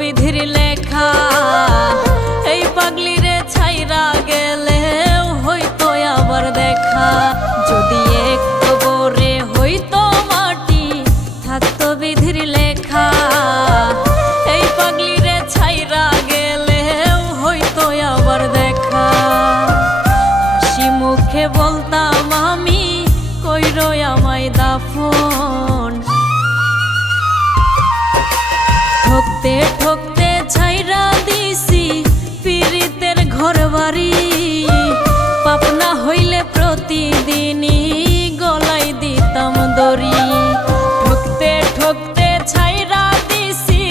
বিধির লেখা। এই পাগলিরে ছাইরা গেলেও হইতো আবার দেখা। যদি এক কবরে হইতো মাটি থাকতো বিধির লেখা। এই পাগলিরে ছাইরা গেলেও হইতো আবার দেখা। হাসি মুখে বলতাম আমি কইরো আমায় দাফন। ঠকতে ঠকতে ছাইরা দিছি পীড়িতের ঘর বাড়ি। পাপ না হইলে প্রতিদিনই গলাই দিতাম দড়ি। ঠকতে ঠকতে ছাইরা দিছি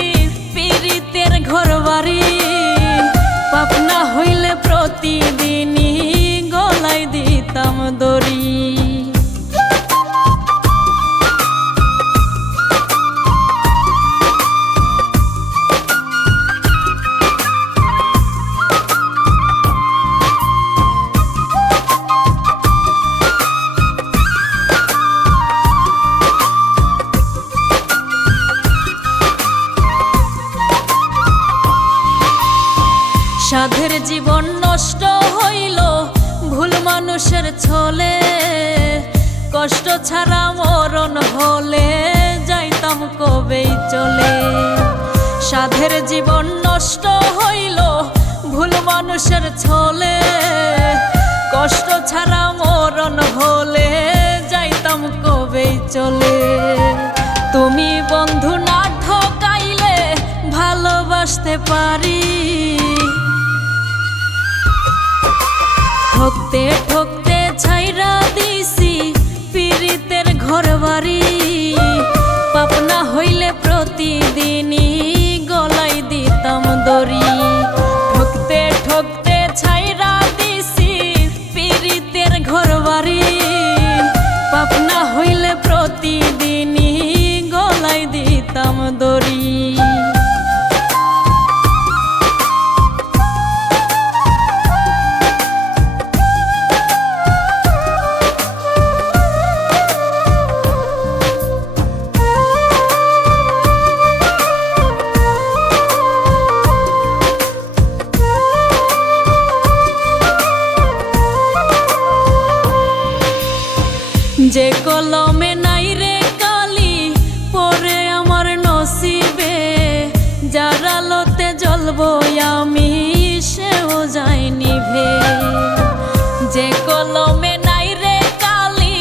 পীড়িতের ঘর বাড়ি। পাপ না হইলে প্রতিদিনই গলাই দিতাম দড়ি। সাধের জীবন নষ্ট হইল ভুল মানুষের ছলে। কষ্ট ছাড়া মরণ হলে যাইতাম কবেই চলে। সাধের জীবন নষ্ট হইল ভুল মানুষের ছলে। কষ্ট ছাড়া মরণ হলে যাইতাম কবেই চলে। তুমি বন্ধু না ঠকাইলে ভালোবাসতে পারি। ঠকতে ঠকতে ছাইরা দিছি পীড়িতের ঘর বাড়ি। পাপ না হইলে প্রতিদিনই গলাই দিতাম দড়ি। ঠকতে ঠকতে ছাইরা দিছি পীড়িতের ঘর বাড়ি। পাপ না হইলে প্রতিদিনই গলাই দিতাম দড়ি। যে কলমে নাই রে কালি পরে আমার নসিবে। যার আলোতে জ্বলবো আমি সেও যায় নিভে। যে কলমে নাই রে কালি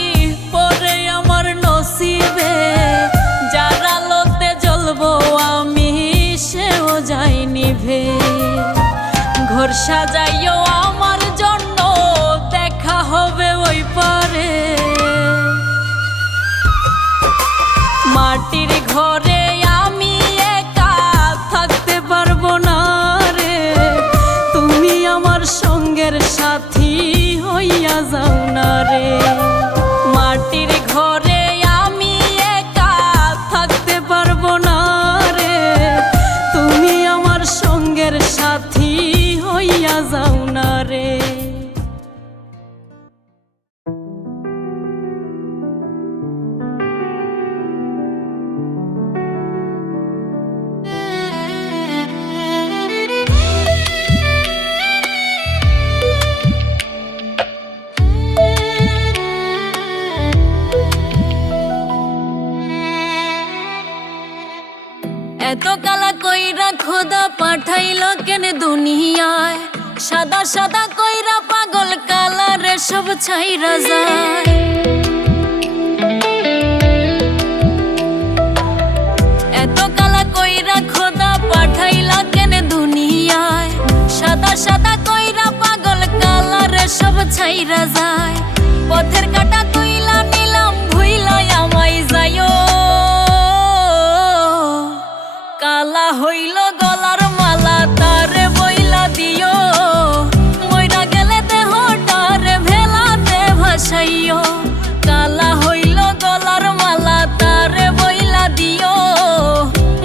পরে আমার নসিবে। যার আলোতে জ্বলবো আমি সেও যায় নিভে। ঘর সাজাইও আমার জন্য দেখা হবে ওই পারে। মাটির ঘরে আমি একা থাকতে পারবো না রে। তুমি আমার সঙ্গের সাথী হইয়া যাও না রে। মাটির ঘরে আমি একা থাকতে পারবো না রে। তুমি আমার সঙ্গের সাথী হইয়া যাও না রে। এত কালা কইরা খোদা পাঠাইল কেন দুনিয়ায়। সাদা সাদা কইরা পাগল কালারে সব ছাইরা যায়। এত কালা কইরা খোদা পাঠাইল কেন দুনিয়ায়। সাদা সাদা কইরা পাগল কালারে সব ছাইরা যায়। পথের কাটা তুইলা নিলাম ভুইলা আমায় যাইও। কালা হইল গলার মালা তারে বইলা দিও। মইরা গেলে দেহটারে ভেলাতে ভাসাইও। কালা হইল গলার মালা তারে বইলা দিও।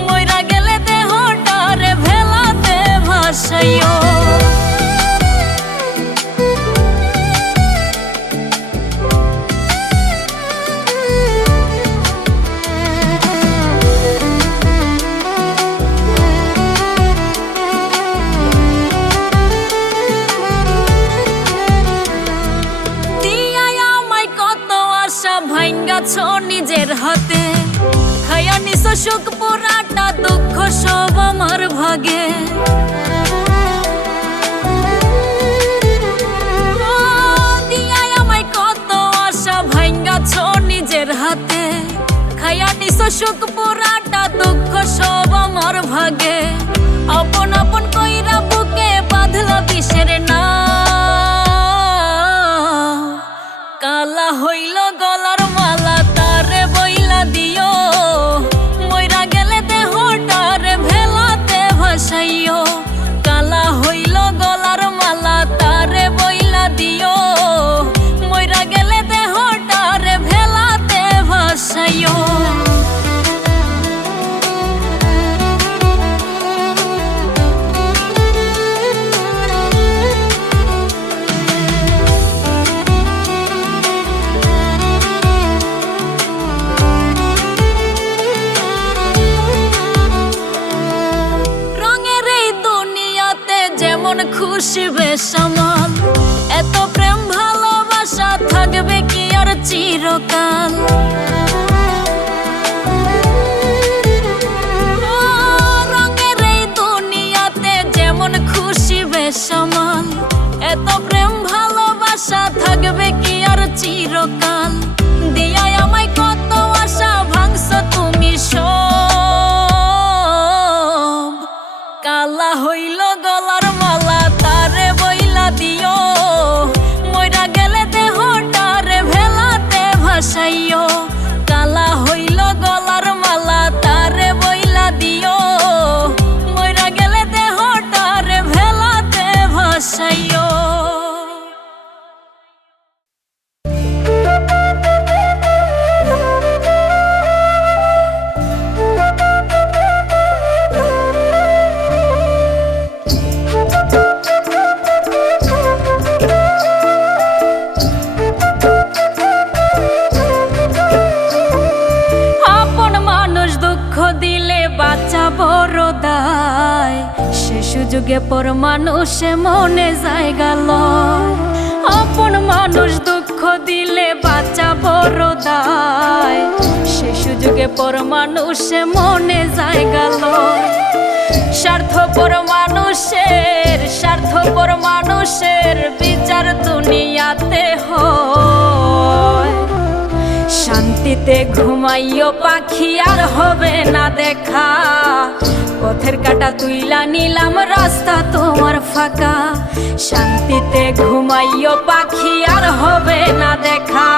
মইরা গেলে দেহটারে ভেলাতে ভাসাইও। ভাগে। দিয়াই আমায় কত আশা ভাঙ্গাছ নিজের হাতে, খাইয়া নিছ সুখ পুরাটা দুঃখ সব আমার ভাগে। আপন আপন কইরা বুকে বাঁধলা বিষের না, কালা হইল গলার মালা তারে বইলা দিও, মইরা গেলে দেহটারে ভেলাতে ভাসাইও। কালা হইল গলার মালা তারে বইলা দিও, মইরা গেলে দেহটারে ভেলাতে ভাসাইও। খুশি বেসামাল এত প্রেম ভালোবাসা থাকবে কি আর চিরকাল। রঙের এই দুনিয়াতে যেমন খুশি বেসামাল, এত প্রেম ভালোবাসা থাকবে কি আর চিরকাল। দিয়াই আমায় কত আশা ভাঙছ তুমি সব, কালা হইল গলার মালা তারে বইলা দিও, মইরা গেলে দেহটারে ভেলাতে ভাসাইও। কালা হইল গলার মালা তারে বইলা দিও, মইরা গেলে দেহটারে ভেলাতে ভাসাইও। যুগে পর মানুষে মনে জায়গা লয়, আপন মানুষ দুঃখ দিলে বাঁচা বড় দায়। সে সুযোগে পর মানুষে মনে জায়গা লয়, স্বার্থপর মানুষের বিচার দুনিয়াতে হয়। শান্তিতে ঘুমাইও পাখি আর হবে না দেখা, পথের কাটা তুইলা নিলাম রাস্তা তোমার ফাঁকা। শান্তিতে ঘুমাইও পাখি আর হবে না দেখা,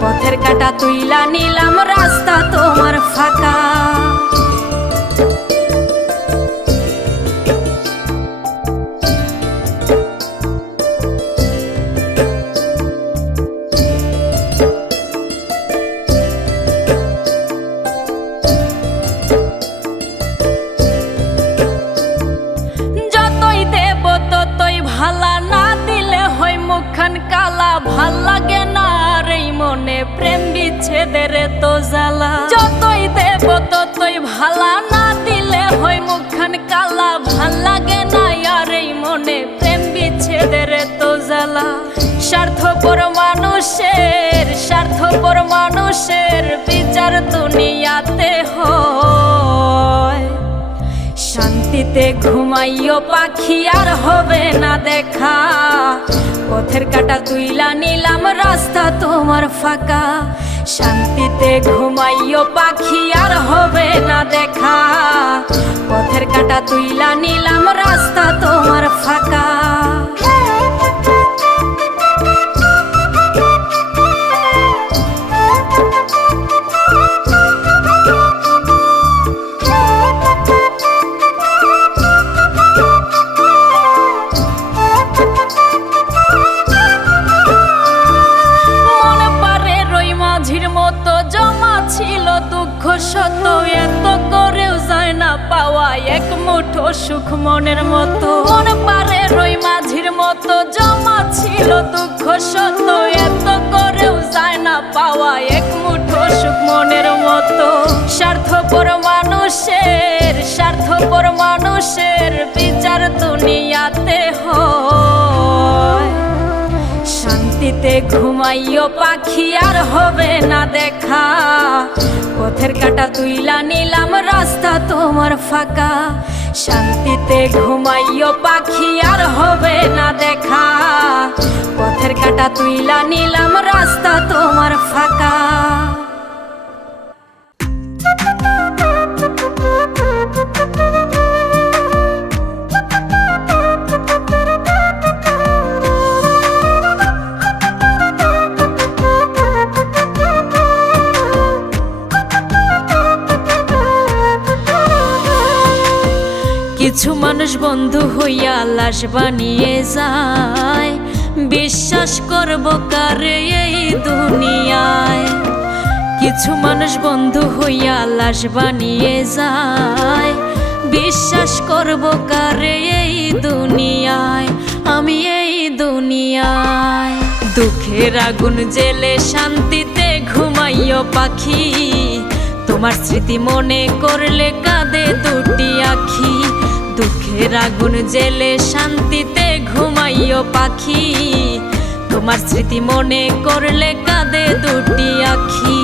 পথের কাটা তুইলা নিলাম রাস্তা তোমার ফাঁকা। ভাল লাগে না রে মনে প্রেম বিচ্ছেদের তো জ্বালা, যতই দেব ততই ভালা না দিলে হয় মুখখান কালা। ভাল লাগে না আর এই মনে প্রেম বিচ্ছেদের তো জ্বালা। স্বার্থপর মানুষের বিচার দুনিয়াতে হয়। শান্তিতে ঘুমাইও পাখি আর হবে না দেখা, পথের কাটা তুইলা নিলাম রাস্তা তোমার ফাঁকা। শান্তিতে ঘুমাইও পাখি আর হবে না দেখা, পথের কাটা তুইলা নিলাম রাস্তা তোমার ফাঁকা। শত এত করেও যায় না পাওয়া এক মুঠো সুখ মনের মতো। মন পারে রই মাঝির মতো জমা ছিল দুঃখ শত, এত করেও যায় না পাওয়া এক মুঠো সুখ মনের মতো। স্বার্থপর মানুষের বিচার দুনিয়াতে হয়। শান্তিতে ঘুমাইও পাখি আর হবে না দেখা, পথের কাটা তুইলা নিলাম রাস্তা তোমার ফাঁকা। শান্তিতে ঘুমাইও পাখি আর হবে না দেখা। পথের কাঁটা তুইলা নিলাম রাস্তা তোমার ফাঁকা। কিছু মানুষ বন্ধু হইয়া লাশ বানিয়ে যায়, বিশ্বাস করব কারে এই দুনিয়ায়। কিছু মানুষ বন্ধু হইয়া লাশ বানিয়ে যায়, বিশ্বাস করব কারে এই দুনিয়ায়, আমি এই দুনিয়ায়। দুঃখের আগুন জেলে শান্তিতে ঘুমাইও পাখি, তোমার স্মৃতি মনে করলে কাঁদে দুটি আখি। দুঃখের আগুন জেলে শান্তিতে ঘুমাইও পাখি, তোমার স্মৃতি মনে করলে কাঁদে দুটি আখি।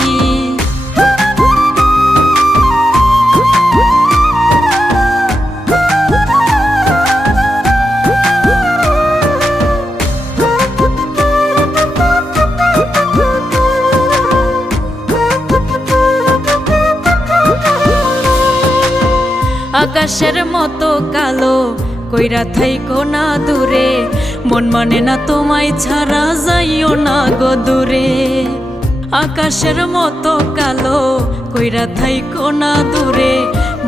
আকাশের মতো কালো কইরা থাইকো না দূরে, মন মানে না তোমায় ছাড়া যাইও না গো দূরে। আকাশের মতো কালো কইরা থাইকো না দূরে,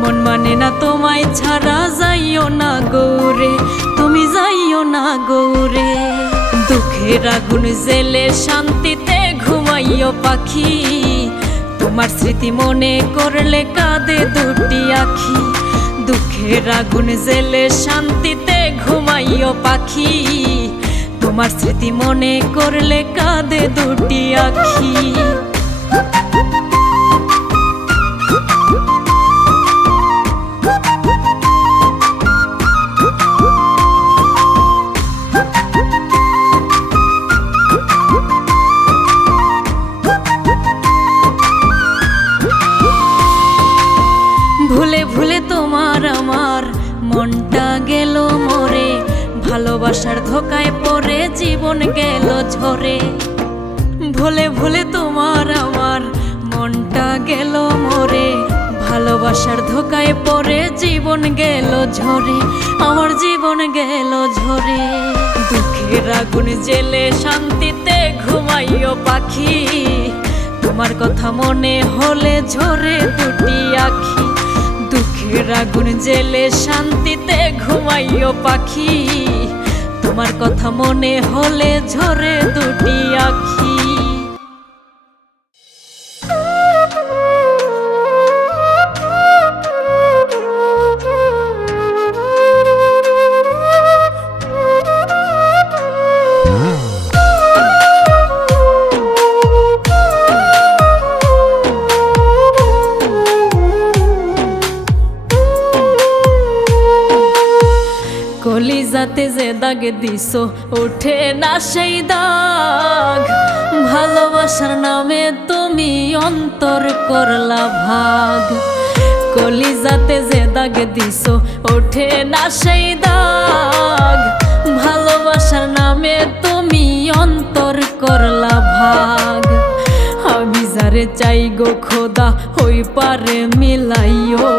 মন মানে না তোমায় ছাড়া যাইও না গৌরে, তুমি যাইও না গৌরে। দুঃখের আগুন জেলে শান্তিতে ঘুমাইও পাখি, তোমার স্মৃতি মনে করলে কাঁদে দুটি আখি। দুঃখের আগুন জেলে শান্তিতে ঘুমাইও পাখি, তোমার স্মৃতি মনে করলে কাঁদে দুটি আখি। ভুলে ভুলে তোমার আমার মনটা গেল মরে, ভালোবাসার ধোকায় পড়ে জীবন গেল ঝরে। ভুলে ভুলে তোমার আমার মনটা গেল মরে, ভালোবাসার ধোকায় পড়ে জীবন গেল ঝরে, আমার জীবন গেল ঝরে। দুঃখের আগুন জেলে শান্তিতে ঘুমাইও পাখি, তোমার কথা মনে হলে ঝরে দুটি আখি। দুঃখের আগুন জেলে শান্তিতে ঘুমাইও পাখি, তোমার কথা মনে হলে ঝরে দুটি আখি। কলিজাতে যে দাগ দিছো ওঠে না সেই দাগ, ভালোবাসার নামে তুমি অন্তর করলা ভাগ। কলিজাতে যে দাগ দিছো ওঠে না সেই দাগ, ভালোবাসার নামে তুমি অন্তর করলা ভাগ। আমি যারে চাই গো খোদা হই পারে মিলাইও,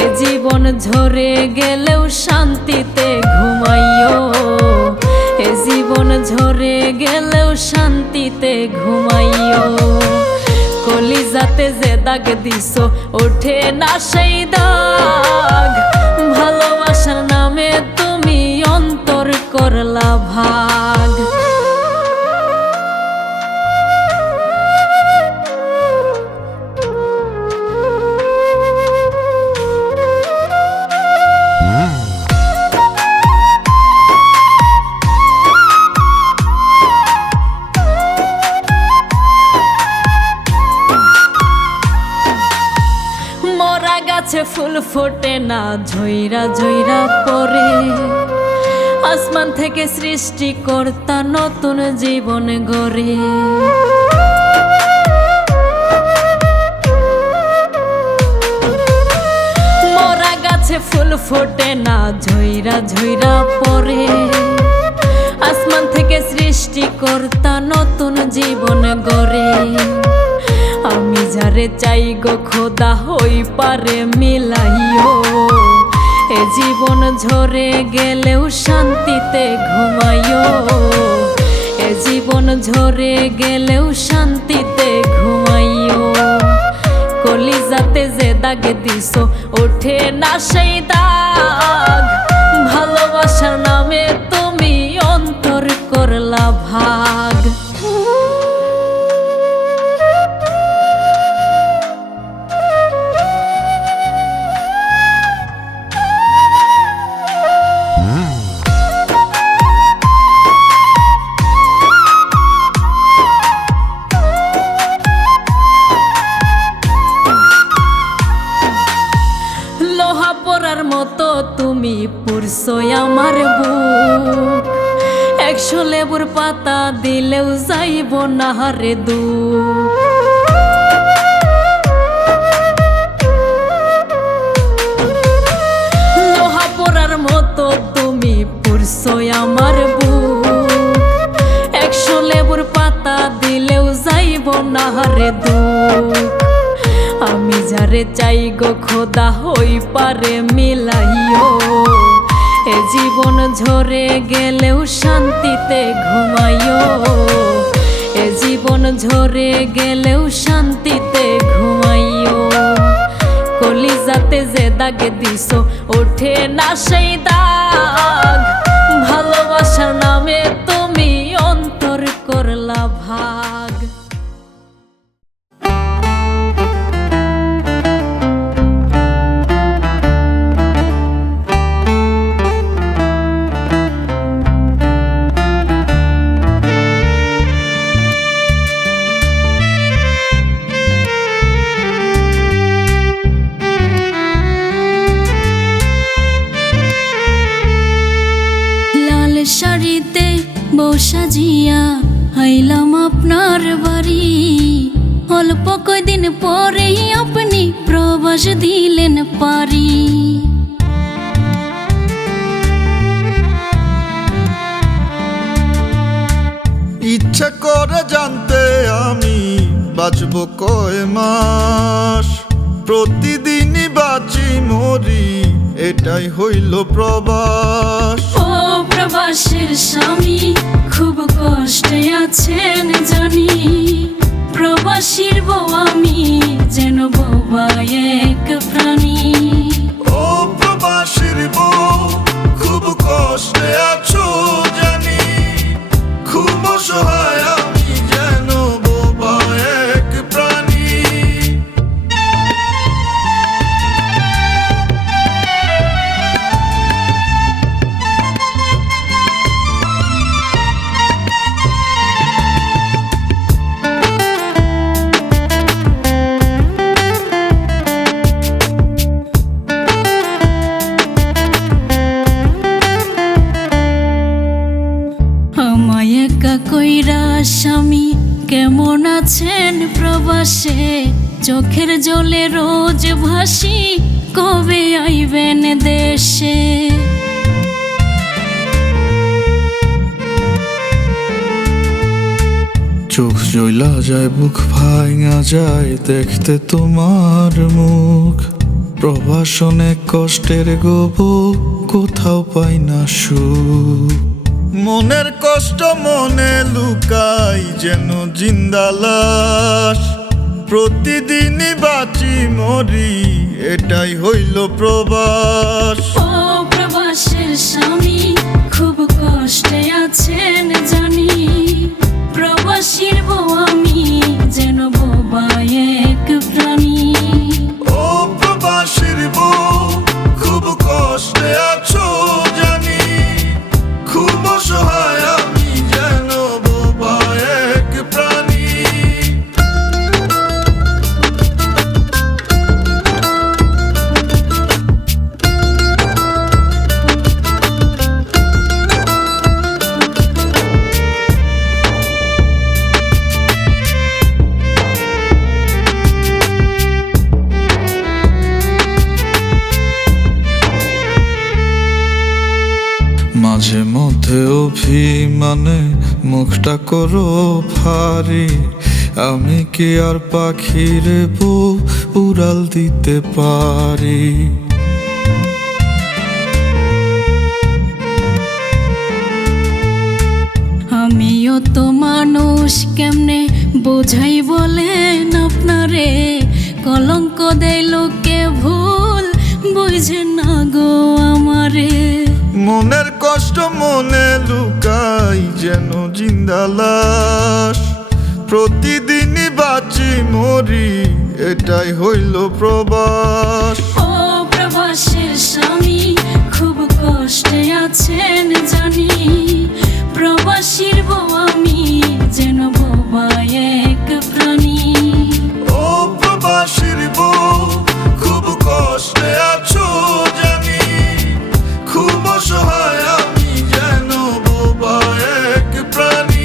এ জীবন ঝরে গেলেও শান্তিতে ঘুমাইও, এ জীবন ঝরে গেলেও শান্তিতে ঘুমাইও। কলিজাতে যে দাগ দিছো ওঠে না সেই দাগ, ভালোবাসার নামে তুমি অন্তর করলা ভাগ। গাছে ফুল ফোটে না ঝইরা ঝইরা পড়ে, আসমান থেকে সৃষ্টিকর্তা নতুন জীবন গড়ে। মরা গাছে ফুল ফোটে না, ঝইরা ঝইরা পড়ে। আসমান থেকে সৃষ্টিকর্তা নতুন জীবন গড়ে। আমি যারে চাই গো খোদা হই পারে মিলাইও। এ জীবন ঝরে গেলেও শান্তিতে ঘুমাইও। এ জীবন ঝরে গেলেও শান্তিতে ঘুমাইও। কলিজাতে যে দাগে দিছো ওঠে না সেই দাগ। ভালোবাসার নামে তুমি অন্তর করলা ভাগ। লোহা পরার মতো তুমি পুরছো আমার বুক। 100 লেবুর পাতা দিলেও যাইব না রে দুঃখ। লোহা পরার মতো তুমি পুরছো আমার বুক। 100 লেবুর পাতা দিলেও যাইব না রে দুঃখ। আমি যারে চাই গো খোদা হই পারে মিলাইও। এ জীবন ঝরে গেলেও শান্তিতে ঘুমাইও। এ জীবন ঝরে গেলেও শান্তিতে ঘুমাইও। কলিজাতে যে দাগে দিছো ওঠে না সেই দাগ। ভালোবাসার নামে তুমি অন্তর করলা ভাগ। শাড়িতে বউ সাজিয়া আইলাম আপনার বাড়ি। অল্প কয়দিন পরেই আপনি প্রবাস দিলেন পারি। ইচ্ছা করে জানতে আমি বাঁচব কয় মাস। প্রতিদিনই বাঁচি মরি, এটাই হইল প্রবাস। ও প্রবাসের স্বামী খুব কষ্টে আছেন জানি। প্রবাসীর বউ আমি যেন বোবা এক প্রাণী। ও প্রবাসীর বউ খুব কষ্টে আছো জানি। খুব অসহায় আমি যেন বোবা এক প্রাণী। কইরা স্বামী কেমন আছেন প্রবাসে। চোখের জলে রোজ ভাসি কবে আইবেন দেশে। চোখ জ্বলা যায়, বুক ভাঙা যায় দেখতে তোমার মুখ। প্রবাস অনেক কষ্টের গো, কোথাও পাই না সুখ। মনের কষ্ট মনে লুকাই যেন জিন্দা লাশ। প্রতিদিনই বাঁচি মরি, এটাই হইল প্রবাস। ও প্রবাসের স্বামী খুব কষ্টে আছেন জানি। প্রবাসীর বউ আমি যেন বোবা এক প্রাণী। ও প্রবাসীর বউ খুব কষ্টে আছো জানি। খুব অসহায় আমি যেন বোবা এক প্রাণী। অভিমানে মুখটা করো ভারী, আমি কি আর পাখির বউ উড়াল দিতে পারি? আমিও তো মানুষ, কেমনে বোঝাই বলেন আপনারে? কলঙ্ক দেয় লোকে ভুল বুঝে না গো আমারে। মনের কষ্ট মনে লুকাই যেন জিন্দা লাশ, প্রতিদিনই বাঁচি মরি এটাই হইল প্রবাস। ও প্রবাসের স্বামী খুব কষ্টে আছেন জানি, প্রবাসীর বউ আমি যেন বোবা এক প্রাণী। ও প্রবাসীর বউ খুব কষ্টে আছো জানি, খুব অসহায় আমি যেন বোবা এক প্রাণী।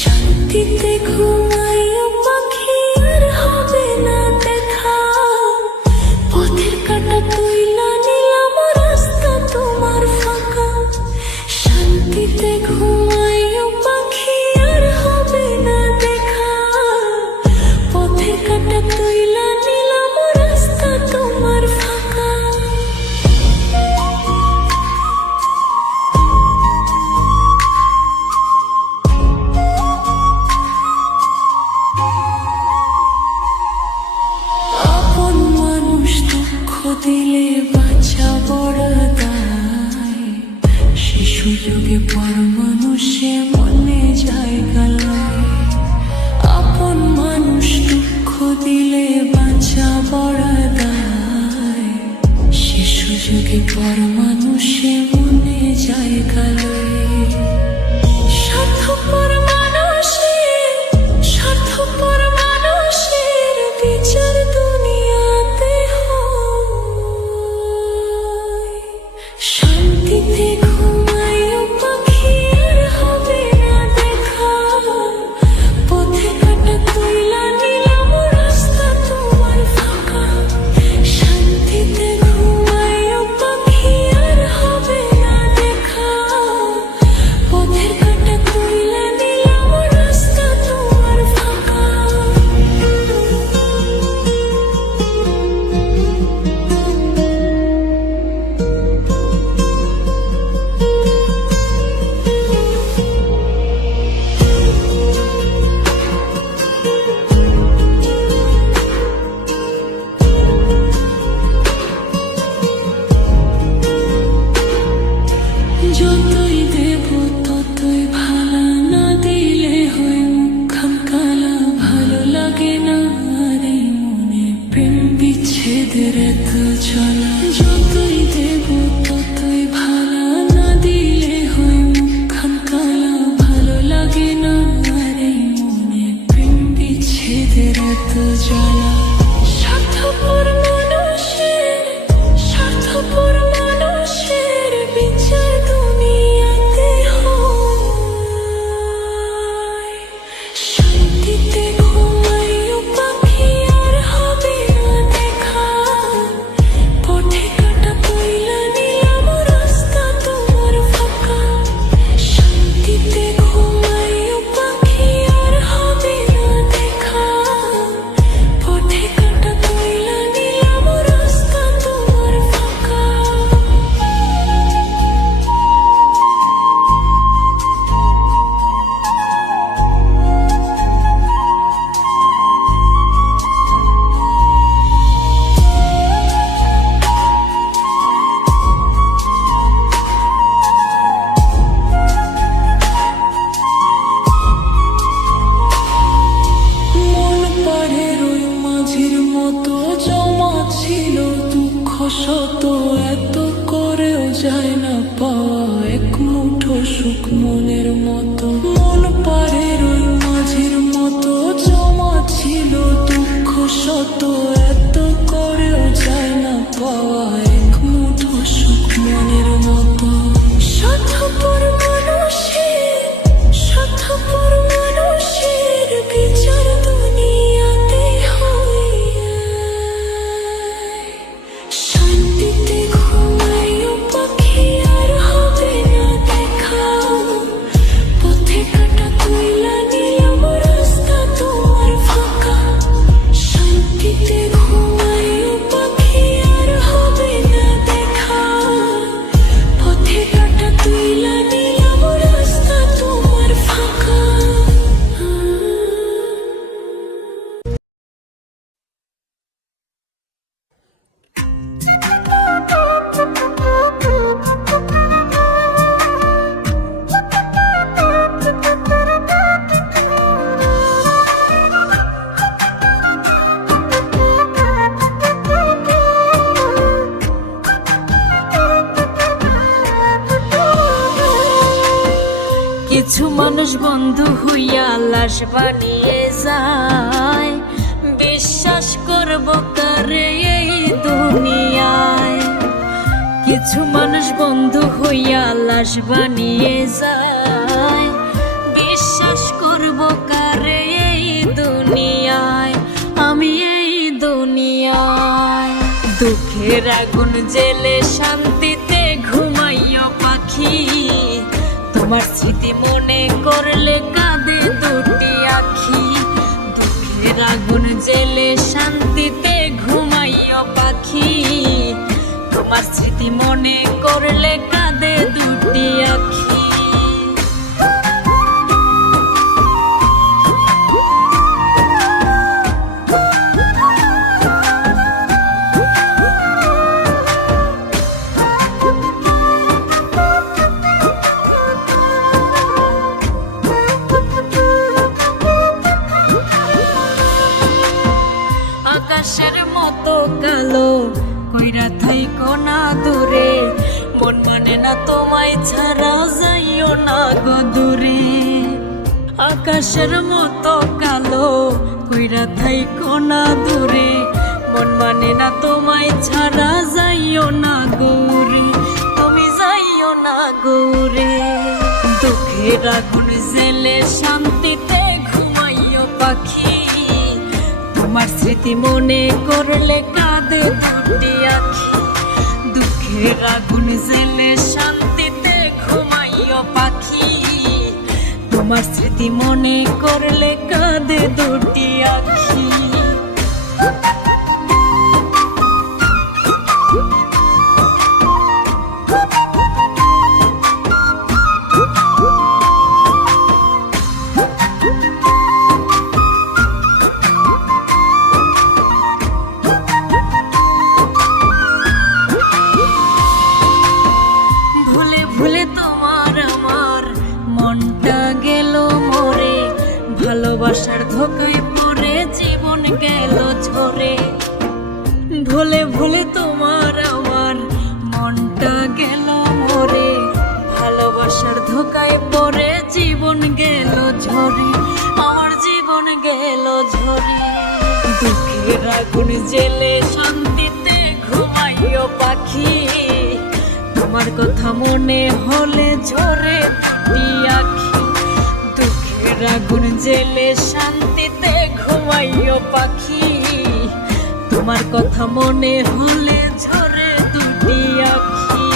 শান্তিতে ঘুমাইও পাখি আর হবে না দেখা, পথের কাঁটা তুইলা নিলাম রাস্তা তোমার ফাঁকা। শান্তিতে ঘুমাইও পাখি আর হবে না দেখা, পথের কাঁটা তুইলা নিলাম রাস্তা তোমার ফাঁকা। আপন মানুষ দুঃখ দিলে বাঁচা বড় দায়, শিশু যুগে পর মানুষে মনে জায়গা লয়। আপন মানুষ দুঃখ দিলে বাঁচা বড় দায়, শিশু যুগে পর মানুষে মনে জায়গা লয়। স্বার্থপর মানুষের, স্বার্থপর মানুষের বিচার দুনিয়াতে হয়। শান্তিতে ঘুমাইও পাখি আর হবে না দেখা, পথে কাটা তুইলা নিলাম রাস্তা তোমার ফাঁকা। শান্তিতে ঘুমাইও পাখি আর হবে না দেখা, পথের কাটা তুইলা নিলাম রাস্তা তোমার ফাঁকা। যতই দেব ততই ভালা, না দিলে হয় মুখখান কালা। ভালো লাগে না আর এই মনে প্রেম বিচ্ছেদের এত জ্বালা। যতই দেব ততই ভালা, না দিলে হয় মুখখান কালা। ভালো লাগে না আর এই মনে প্রেম বিচ্ছেদের এত জ্বালা। স্বার্থপর মানুষের, স্বার্থপর মানুষের বিচার দুনিয়াতে হয়। শান্তিতে ঘুমাইও পাখি আর হবে না দেখা, পথে কাটা তুইলা নিলাম রাস্তা তোমার ফাঁকা। শান্তিতে ঘুমাইও পাখি আর হবে না দেখা, পথে কাটা তুইলা নিলাম রাস্তা তোমার ফাঁকা। মন পাড়ের ওই মাঝির মতো জমা ছিল দুঃখ শত, এত করেও যায় না পাওয়া এক মুঠো সুখ মনের মতো। মন পাড়ের ওই মাঝির মতো জমা ছিল দুঃখ শত, এত করেও যায় না পাওয়া বন্ধু হইয়া লাশ বানিয়ে যায়, বিশ্বাস করব কারে এই দুনিয়ায়। কিছু মানুষ বন্ধু হইয়া লাশ বানিয়ে যায়, বিশ্বাস করব কারে এই দুনিয়ায়, আমি এই দুনিয়ায়। দুঃখের আগুন জেলে শান্তিতে ঘুমাইও পাখি, তোমার স্মৃতি মনে করলে কাঁদে দুটি আখি। দুঃখের আগুন জেলে শান্তিতে ঘুমাইও পাখি, তোমার স্মৃতি মনে করলে কাঁদে দুটি আখি। আকাশের মতো কালো কইরা থাইকো না দূরে, মন মানে না তোমায় ছাড়া যাইও না গো দূরে। আকাশের মতো কালো কইরা থাইকো না দূরে, মন মানে না তোমায় ছাড়া যাইও না গৌরে, তুমি যাইও না গৌরে। দুঃখের আগুন জেলে শান্তিতে ঘুমাইও পাখি, তোমার স্মৃতি মনে করলে কাঁদে দুটি আখি। দুঃখের আগুন জেলে শান্তিতে ঘুমাইও পাখি, তোমার স্মৃতি মনে করলে কাঁদে দুটি আখি। ভালোবাসার ধোকায় পড়ে জীবন গেল ঝরে, ভুলে ভুলে তোমার আমার মনটা গেল মরে। ভালোবাসার ধোকায় পড়ে জীবন গেল ঝরে, আমার জীবন গেল ঝরে। দুঃখের আগুন জেলে শান্তিতে ঘুমাইও পাখি, তোমার কথা মনে হলে ঝরে দুটি আখি। আগুন জেলে শান্তিতে ঘুমাইও পাখি, তোমার কথা মনে হলে ঝরে দুটি আখি।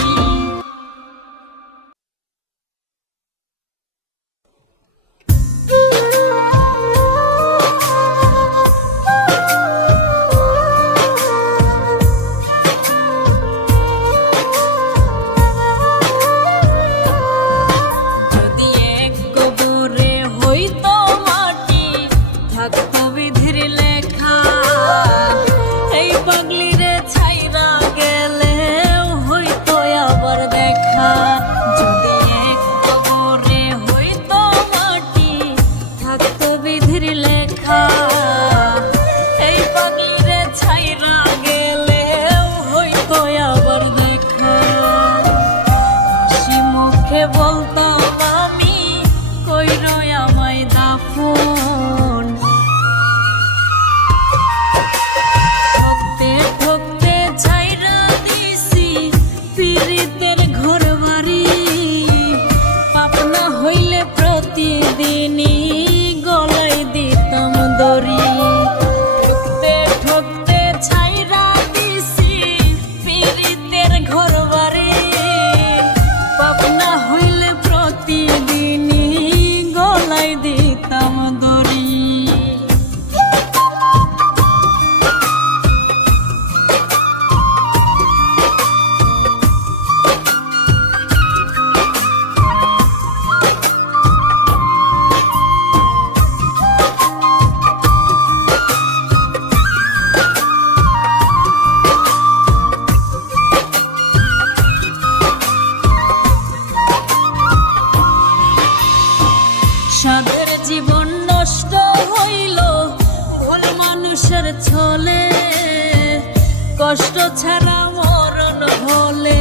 কষ্ট ছাড়া মরণ হলে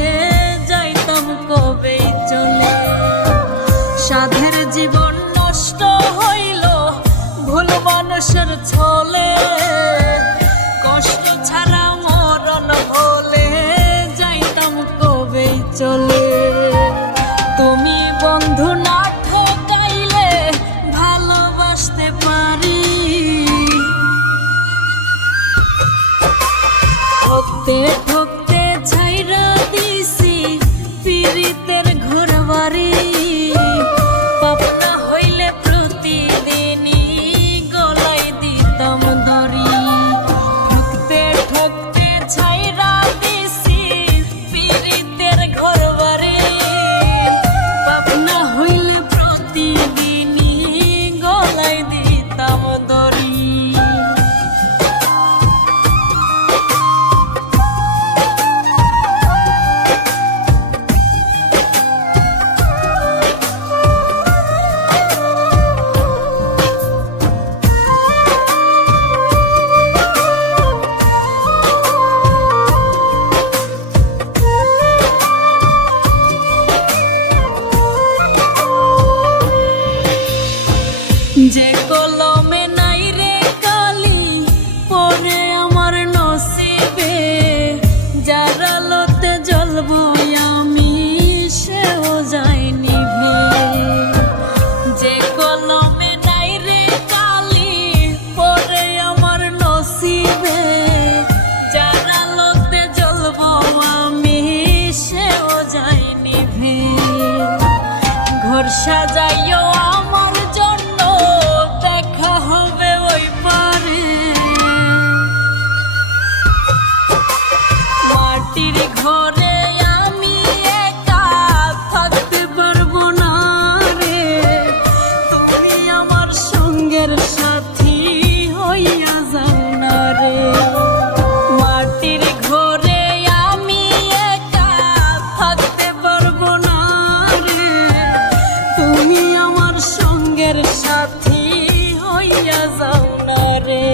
যাইতাম কবে চলে। সাধের জীবন বলে কষ্ট ছাড়া মরণ হলে যাইতাম কবেই চলে। তুমি বন্ধু না ঠকাইলে ভালোবাসতে পারি, ঠকতে ঠকতে ছাইরা দিছি পীড়িতের ঘরবাড়ি। পাপনা হইলে প্রতিদিনই গলায় দিতাম দড়ি, ঠকতে ঠকতে ছাইরা দিছি পীড়িতের ঘরবাড়ি। পাপনা হইলে প্রতিদিনই গলায় দিতাম দড়ি। যে কলমে নাই রে কালি পরে আমার নসিবে, যার আলোতে জ্বলবো আমি সেও যায় নিভে। যে কলমে নাই রে কালি পরে আমার নসিবে, যার আলোতে জ্বলবো আমি সেও যায় নিভে। ঘর সাজাইও আমার জন্য দেখা হবে ওই পারে, মাটির ঘরে আমি একা থাকতে পারবো না রে। তুমি আমার সঙ্গের সাথী হইয়া যাও না রে। মাটির ঘরে আমি একা থাকতে পারবো না রে। তুমি আমার সঙ্গের সাথী হইয়া যাও না রে।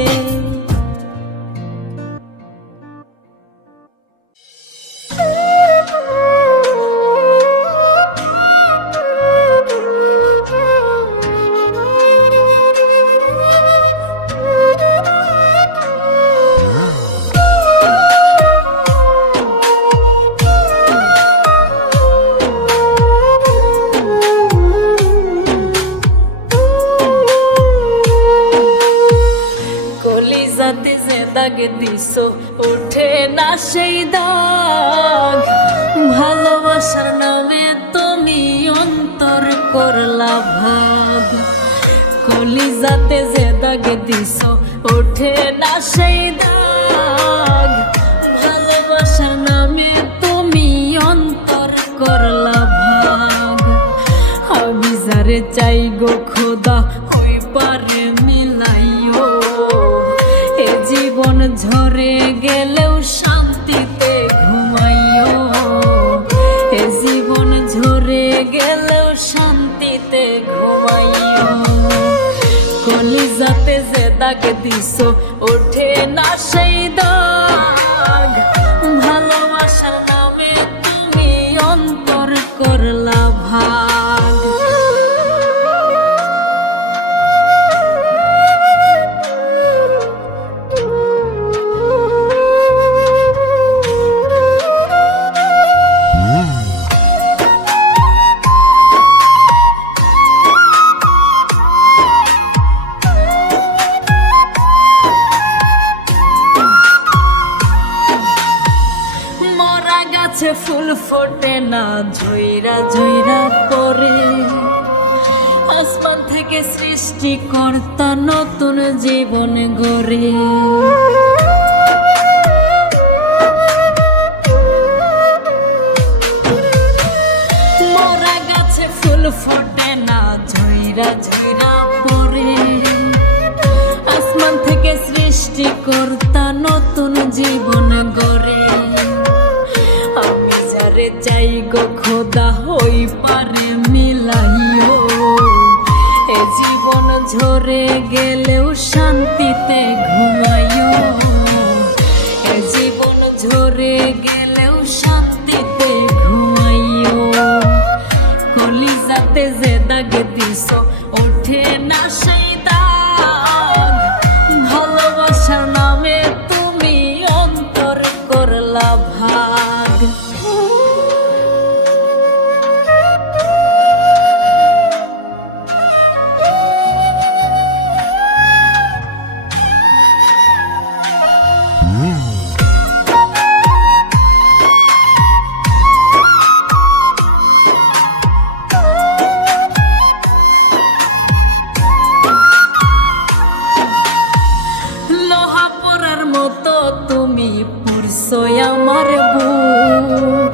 কলিজাতে যে দাগ দিছো ওঠে না সেই দাগ, ভালোবাসার নামে তুমি অন্তর করলা ভাগ। কলিজাতে যে দাগ দিছো ওঠে না সেই দাগ, ভালোবাসার নামে তুমি অন্তর করলা ভাগ। আমি যারে চাই গো খোদা ওই পারে মিলাইও, এ জীবন ঝরে গেলেও শান্তিতে ঘুমাইও। এ জীবন ঝরে গেলেও শান্তিতে ঘুমাইও। কলিজাতে যে দাগ দিছো ওঠে না সেই দাগ, ভালোবাসার নামে তুমি অন্তর করলা ভাগ। গাছে ফুল ফোটে না ঝইরা ঝইরা পরে, আসমান থেকে সৃষ্টিকর্তা নতুন জীবন গড়ে। মরা গাছে ফুল ফোটে না ঝইরা ঝইরা পরে, আসমান থেকে সৃষ্টিকর্তা নতুন জীবন গড়ে। আমি যারে চাই গো খোদা হই পারে মিলাইও, এ জীবন ঝরে গেলেও শান্তিতে ঘুমাইও। এ জীবন ঝরে গেলেও শান্তিতে ঘুমাইও। কলিজাতে যে দাগ দিছো ওঠে না সেই দাগ, ভালো পুরসই আমার বুক।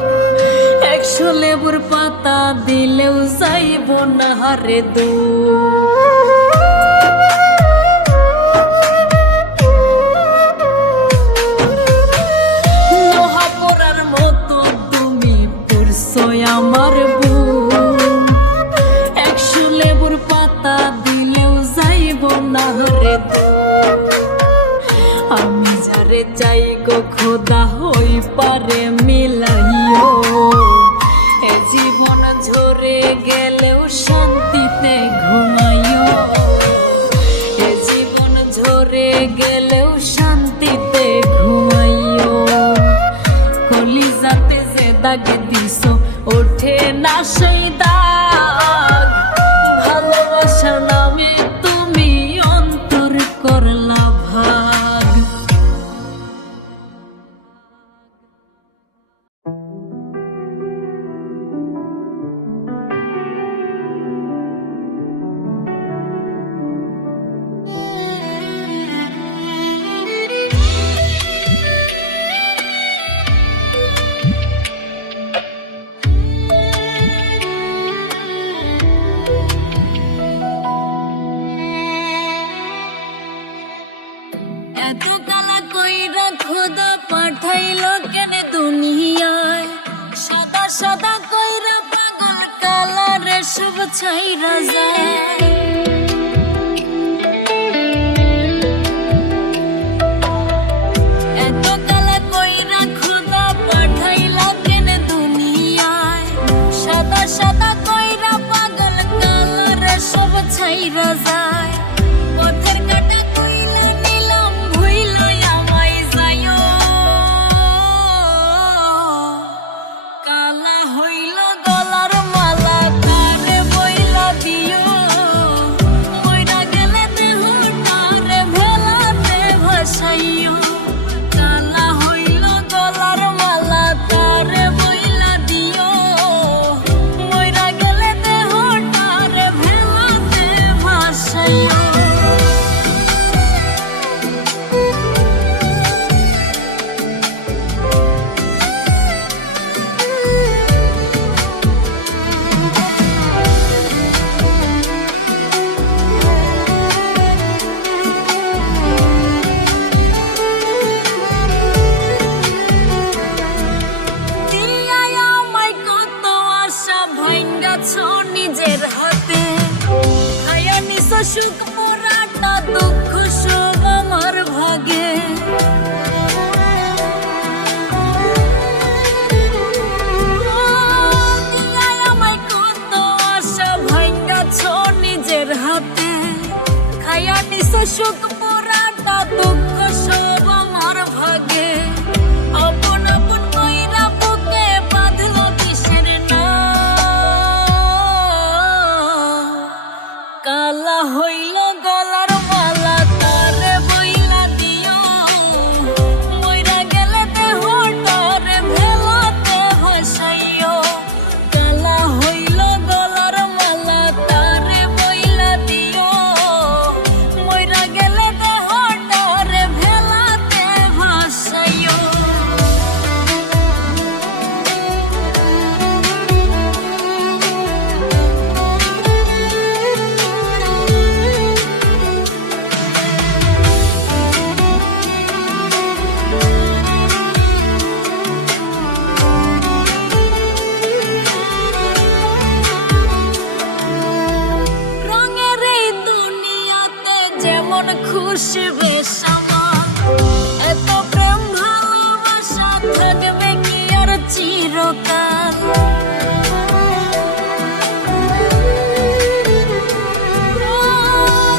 100 লেবুর পাতা দিলেও যাইব না হারে দুঃখ। লোহা পোড়ার মতো তুমি পুরসই আমার বুক। 100 লেবুর পাতা দিলেও যাইব না হারে দুঃখ। আমি যারে চাই গো খোদা হই পারে মিলাইও। এ জীবন ঝরে গেলেও শান্তিতে ঘুমাইও। এ জীবন ঝরে গেলেও শান্তিতে ঘুমাইও। কলিজাতে যে দাগ দিছো ওঠে না সেই দাগ। ভালোবাসার নামে তুমি অন্তর করলা ভাগ। এত কালা কইরা খোদা পাঠাইলো কেন দুনিয়ায়। সাদা সাদা কইরা পাগল কালারে সব ছাইরা যায়। এত কালা কইরা খোদা পাঠাইলো কেন দুনিয়ায়। সাদা সাদা কইরা পাগল কালারে সব ছাইরা যায়। পথের কাটা কইলা নিলাম ভুইলো আমায় যাইও। কালা হইল গলার মালা তারে বইলা দিও। মইরা গেলে দেহটারে ভেলাতে ভাসাইও। কালা হইল গলার মালা তারে বইলা দিও। মইরা গেলে দেহটারে ভেলাতে ভাসাইও। দিয়ায় আমায় কত আশা ভাঙ্গাছো নিজের হাতে। খায়া নিছো সুখ মোরাটা দুঃখ সব আমার ভাগে। দিয়ায় আমায় কত আশা ভাঙ্গাছো নিজের হাতে। খায়া নিছো সুখ মোরাটা দুঃখ সব আমার ভাগে। আপন আপন কইরা বুকে বাঁধলো কিসের নাম। কালা হইল গলার মালা তারে বইলা দিও। মইরা গেলে দেহটারে ভেলাতে ভাসাইও। কালা হইল গলার মালা তারে বইলা দিও। মইরা গেলে দেহটারে ভেলাতে ভাসাইও। রঙের এই দুনিয়াতে যেমন খুশি বেশ আমার। এত প্রেম ভালোবাসা থাকবে কি আর চিরকাল।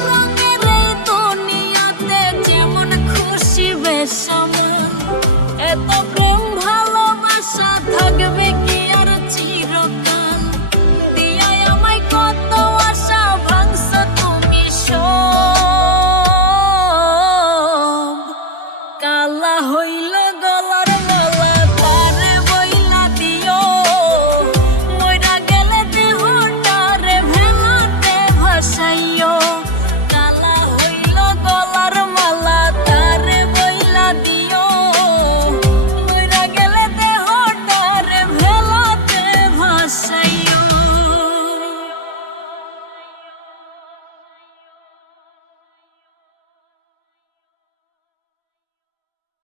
রঙের এই দুনিয়াতে যেমন খুশি বেশ